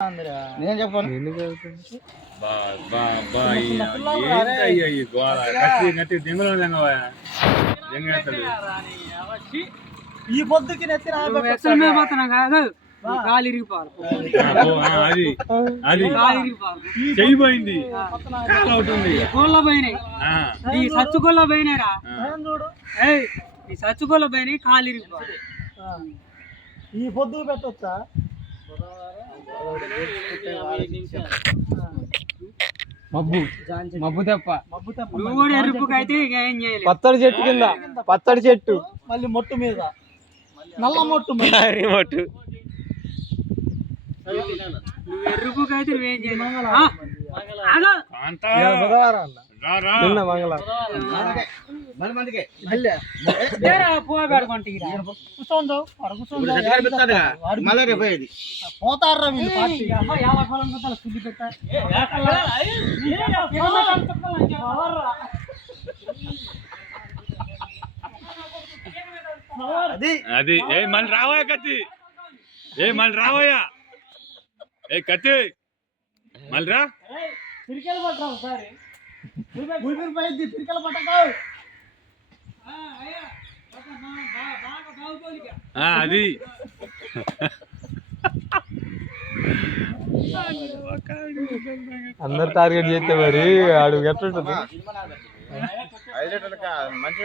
నేను చెప్పాను ఈ పొద్దుకి చెయ్యిపోయింది కోళ్ళ పోయినాయి ఈ సచ్చుకోళ్ళ పోయినాయిరా ఈ సచ్చుకోళ్ళ పోయినాయి కాలు ఇరిగిపోవాలి ఈ పొద్దులు పెట్టొచ్చా మబ్బు తప్ప నువ్వు కూడా ఎరుపుకి అయితే ఇక ఏం చేయాలి పచ్చడి చెట్టు కింద పచ్చడి చెట్టు మళ్ళీ మొట్టు మీద నల్ల మొట్టు మొట్టు నువ్వు ఎరుపుకి అయితే నువ్వేం చేయాలి బుధవారం నిన్న మంగళవారం పోతారా వీళ్ళు పార్టీ అది ఏ మళ్ళీ రావోయా కత్తి మళ్ళీ రావోయా కత్తి మళ్ళీ రా తిరికెళ్ళి పట్టరా ఒకసారి తిరికల పట్టకావు అది అందరు టార్గెట్ చేస్తే మరి ఆడు ఎట్లుంటుంది